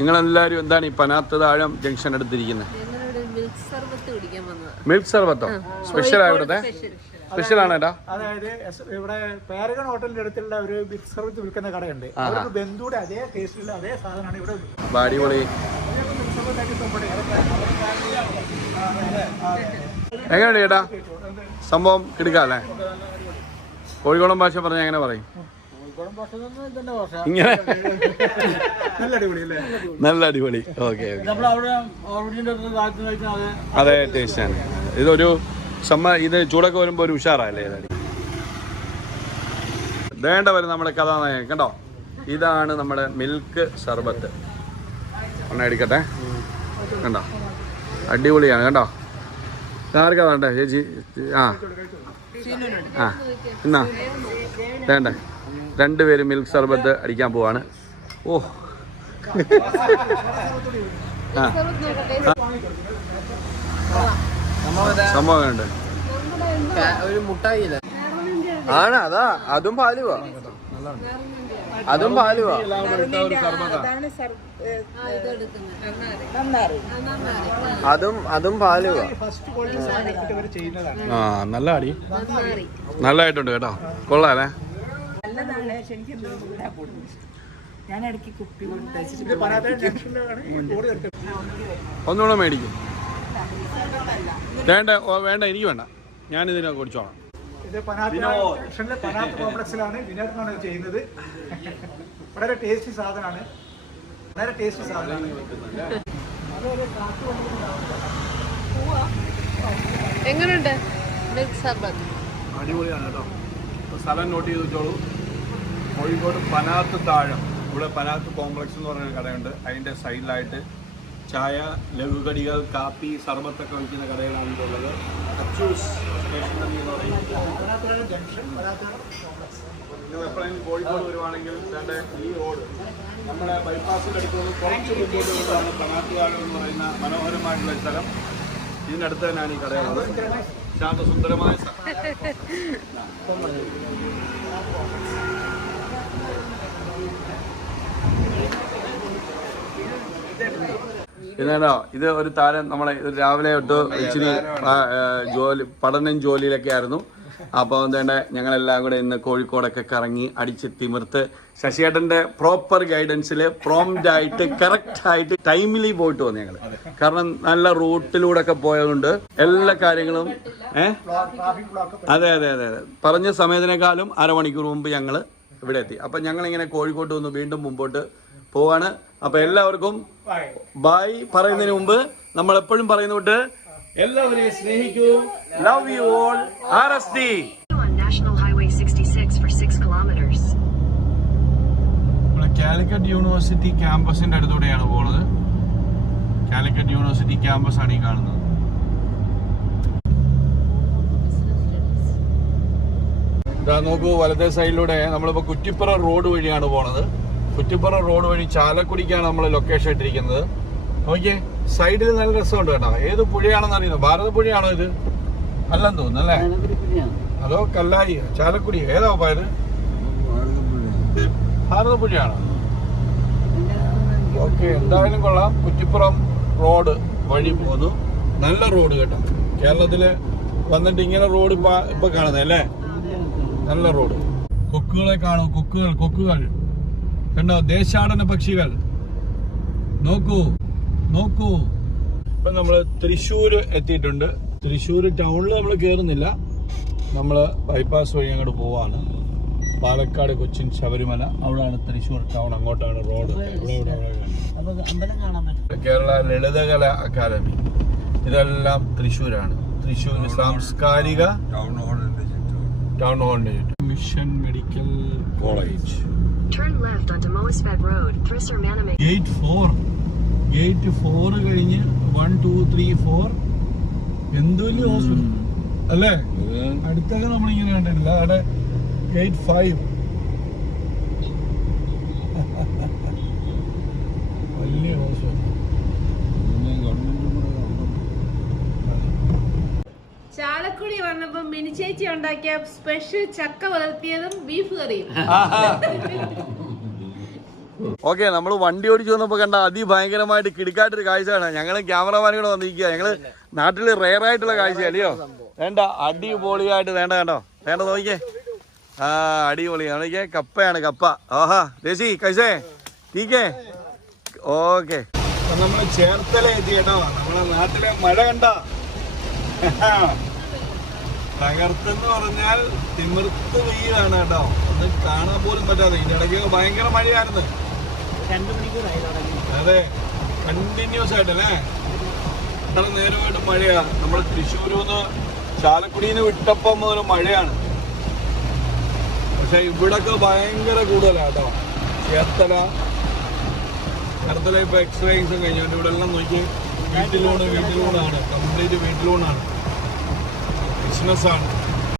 നിങ്ങളെല്ലാവരും എന്താണ് ഈ പനാത്ത് താഴം ജംഗ്ഷൻ എടുത്തിരിക്കുന്നത് മിൽക്ക് സർബത്തോ സ്പെഷ്യൽ ആയിട്ട് സ്പെഷ്യൽ ആണ് ഏട്ടാ? അതായത് ഇവിടെ പാരഗൺ ഹോട്ടലിന്റെ അടുത്തുള്ള ഒരു മിൽക്ക് സർവത്ത് വിൽക്കുന്ന കടയുണ്ട്. ബന്ധുവിടെ അതേ ടേസ്റ്റിലുള്ള അതേ സാധനമാണ് ഇവിടെ അടിപൊളി. എങ്ങനെയാണ് ചേട്ടാ സംഭവം കിടക്കാല്ലേ കോഴിക്കോടൻ ഭാഷ പറഞ്ഞാൽ എങ്ങനെ പറയും? ഇങ്ങനെ? നല്ല അടിപൊളി അല്ലേ? നല്ല അടിപൊളി. ഓക്കെ അതെ ടേസ്റ്റ് ആണ്. ഇതൊരു സമ്മ ഇത് ചൂടൊക്കെ വരുമ്പോൾ ഒരു ഉഷാറല്ലേ വേണ്ട വരും നമ്മുടെ കഥാനായകൻ കണ്ടോ? ഇതാണ് നമ്മുടെ മിൽക്ക് സർബത്ത്. ഒന്ന് അടിക്കട്ടെ. കണ്ടോ? അടിപൊളിയാണ് കണ്ടോ? ആർക്കാ വേണ്ടേ? ചേച്ചി ആ. ആ എന്നാ വേണ്ട. രണ്ടുപേരും മിൽക്ക് സർബത്ത് അടിക്കാൻ പോവാണ്. ഓ. സംഭവുണ്ട് ആണ് അതാ. അതും പാലുവാ. അതും പാലുവാ. അതും അതും പാലുവാ. ആ നല്ല അടി നല്ലതായിട്ടുണ്ട് കേട്ടോ. കൊള്ളാല്ലേ നല്ലതാണ്. പക്ഷെ എനിക്ക് ഇവിടെ കൂടുതൽ ഇഷ്ടം. ഞാൻ ഇടയ്ക്ക് കുപ്പി കൊണ്ട് തയ്ച്ചിട്ട് ഇത് പനാത്ത ജംഗ്ഷനിലാണ് ഓടി എടുക്കുന്നത് ഒന്നുകൂടെ മേടിക്കും. വേണ്ട വേണ്ട എനിക്ക് വേണ്ട. ഞാൻ കുടിച്ചോളാം. ഇത് പനാത്ത ജംഗ്ഷനിലെ പനാത്ത് കോംപ്ലക്സിലാണ്. വിനോദമാണ് ചെയ്യുന്നത്. വളരെ ടേസ്റ്റി സാധനമാണ്. വളരെ ടേസ്റ്റി സാധനമാണ്. എങ്ങനെയുണ്ട് അടിപൊളിയാണ് കേട്ടോ. സ്ഥലം നോട്ട് ചെയ്ത് വെച്ചോളൂ. കോഴിക്കോട് പനാത്ത് താഴം. ഇവിടെ പനാത്ത് കോംപ്ലക്സ് എന്ന് പറയുന്ന കടയുണ്ട്. അതിന്റെ സൈഡിലായിട്ട് ചായ ലഘുകടികൾ കാപ്പി സർബത്തൊക്കെ വയ്ക്കുന്ന കടകളാണ് ഇതുള്ളത് അച്ചൂസ് സ്റ്റേഷനറി എന്ന് പറയും ജംഗ്ഷൻ പനാത്ത കോംപ്ലക്സ് നിങ്ങൾ എപ്പോഴെങ്കിലും കോഴിക്കോട് വരുവാണെങ്കിൽ ദാണ്ടെ ഈ റോഡ്. നമ്മുടെ ബൈപ്പാസിന്റെ അടുത്തുനിന്ന് കുറച്ച് മുമ്പോട്ട് കൊണ്ടാണ് പനാത്തുകാട് എന്ന് പറയുന്ന മനോഹരമായിട്ടുള്ള സ്ഥലം. ഇതിനടുത്ത് തന്നെയാണ് ഈ കടയുള്ളത്. ശാന്തസുന്ദരമായ സ്ഥലം. ഇതാണോ ഇത് ഒരു താരം നമ്മളെ രാവിലെ തൊട്ട് ഇച്ചിരി ജോലി പഠനം ജോലിയിലൊക്കെ ആയിരുന്നു. അപ്പോൾ എന്താണ് ഞങ്ങളെല്ലാം കൂടെ ഇന്ന് കോഴിക്കോടൊക്കെ കറങ്ങി അടിച്ച് തിമിർത്ത് ശശിയേട്ടന്റെ പ്രോപ്പർ ഗൈഡൻസിൽ പ്രോംറ്റ് ആയിട്ട് കറക്റ്റ് ആയിട്ട് ടൈമിലി പോയിട്ട് വന്നു ഞങ്ങൾ കാരണം നല്ല റൂട്ടിലൂടെ ഒക്കെ പോയതുകൊണ്ട് എല്ലാ കാര്യങ്ങളും ഏഹ് അതെ അതെ അതെ അതെ. പറഞ്ഞ സമയത്തിനേക്കാളും അരമണിക്കൂർ മുമ്പ് ഞങ്ങൾ ഇവിടെ എത്തി അപ്പം ഞങ്ങളിങ്ങനെ കോഴിക്കോട്ട് വന്ന് വീണ്ടും മുമ്പോട്ട് പോവാണ്. അപ്പം എല്ലാവർക്കും ബായ് പറയുന്നതിന് മുമ്പ് നമ്മൾ എപ്പോഴും പറയുന്നോട്ട് എല്ലാവരെയും സ്നേഹിക്കൂ. Love you all R S D on National Highway 66 for 6 kilometers. Calicut university ക്യാമ്പസിന്റെ അടുത്തൂടെയാണ് പോണത്. കാലിക്കറ്റ് യൂണിവേഴ്സിറ്റി ക്യാമ്പസ് ആണ് ഈ കാണുന്നത്. ഇതാ നോക്കൂ വലത്തെ സൈഡിലൂടെ നമ്മളിപ്പോ കുറ്റിപ്പുറ റോഡ് വഴിയാണ് പോണത്. കുറ്റിപ്പുറ റോഡ് വഴി ചാലക്കുടിക്കാണ് നമ്മൾ ലൊക്കേഷൻ ഇട്ടിരിക്കുന്നത്. നോക്കിയേ സൈഡിൽ നല്ല രസമുണ്ട് കേട്ടോ. ഏത് പുഴയാണെന്ന് അറിയുന്നത് ഭാരതപ്പുഴയാണോ ഇത്? അല്ലെന്ന് തോന്നുന്നു അല്ലേ? അതോ കല്ലായി ചാലക്കുടി ഏതാ പോയത് ഭാരതപ്പുഴയാണോ ഓക്കെ എന്തായാലും കൊള്ളാം. കുറ്റിപ്പുറം റോഡ് വഴി പോകുന്നു നല്ല റോഡ് കേട്ടോ. കേരളത്തിൽ വന്നിട്ട് ഇങ്ങനെ റോഡ് ഇപ്പൊ ഇപ്പൊ കാണുന്നത് അല്ലേ നല്ല റോഡ്. കൊക്കുകളെ കാണൂ കൊക്കുകൾ കൊക്കുകൾ. കണ്ടോ? ദേശാടന പക്ഷികൾ. നോക്കൂ നോക്കൂ. ഇപ്പൊ നമ്മൾ തൃശ്ശൂർ എത്തിയിട്ടുണ്ട്. തൃശ്ശൂർ ടൗണിൽ നമ്മൾ കേറുന്നില്ല. നമ്മൾ ബൈപ്പാസ് വഴി അങ്ങോട്ട് പോവാണ്. പാലക്കാട് കൊച്ചിൻ ശബരിമല അവിടെയാണ് തൃശ്ശൂർ ടൗൺ. അങ്ങോട്ടാണ് റോഡ്. കേരള ലളിതകല അക്കാദമി. ഇതെല്ലാം തൃശ്ശൂരാണ്. തൃശ്ശൂർ സാംസ്കാരിക ടൗൺ ഹാളിന്റെ ചുറ്റും mission medical college Turn left onto Moisfed Road, Thrisser Manamik. Gate four gate four കഴിഞ്ഞ് വൺ ടു ത്രീ ഫോർ എന്ത് വലിയ ഹോസ്പിറ്റൽ അല്ലേ? അടുത്തൊക്കെ നമ്മളിങ്ങനെ കണ്ടിട്ടില്ല. അവിടെ ഗേറ്റ് ഫൈവ് വലിയ ഹോസ്പിറ്റൽ ചാലക്കുടി വന്നപ്പോ മിനി ചേച്ചി ഉണ്ടാക്കിയ സ്പെഷ്യൽ ചക്ക വളർത്തിയതും ബീഫ് കറിയും ഓക്കെ നമ്മൾ വണ്ടി ഓടിച്ചു വന്നപ്പോ കണ്ട അതിഭയങ്കരമായിട്ട് കിടിക്കാട്ടൊരു കാഴ്ചയാണ്. ഞങ്ങൾ ക്യാമറമാനും കൂടെ വന്നിരിക്കുക ഞങ്ങൾ നാട്ടിൽ റെയർ ആയിട്ടുള്ള കാഴ്ച അല്ലയോ? വേണ്ട അടിപൊളിയായിട്ട് വേണ്ട കണ്ടോ? വേണ്ട നോക്കിയേ ആ അടിപൊളിയാണ് നോക്കിയേ കപ്പയാണ് കപ്പ. ആഹാ ദേശി കൈസേ തീക്കേ ഓക്കെ. നമ്മൾ ചേർത്തല എത്തി കേട്ടോ നമ്മളെ നാട്ടിലെ മഴ കണ്ട? തകർത്തെന്ന് പറഞ്ഞാൽ തിമിർത്ത് വെയിലാണ് കേട്ടോ. ഒന്ന് കാണാൻ പോലും പറ്റാതെ. ഇതിന്റെ ഇടയ്ക്ക് ഭയങ്കര മഴയായിരുന്നു. അതെ. കണ്ടിന്യൂസ് ആയിട്ടല്ലേ? ഇവിടെ നേരമായിട്ട് മഴയാ. നമ്മുടെ തൃശ്ശൂരിൽ നിന്ന് ചാലക്കുടിയിൽ വിട്ടപ്പം മുതൽ മഴയാണ്. പക്ഷെ ഇവിടൊക്കെ ഭയങ്കര കൂടുതലാണ് കേട്ടോ. ചേർത്തല ചേർത്തല ഇപ്പൊ എക്സ്റേസും കഴിഞ്ഞു. ഇവിടെ എല്ലാം നോക്കി വീട്ടിലൂണ് വീട്ടിലൂണാണ് കംപ്ലീറ്റ് വീട്ടിലൂണാണ് すいまさん。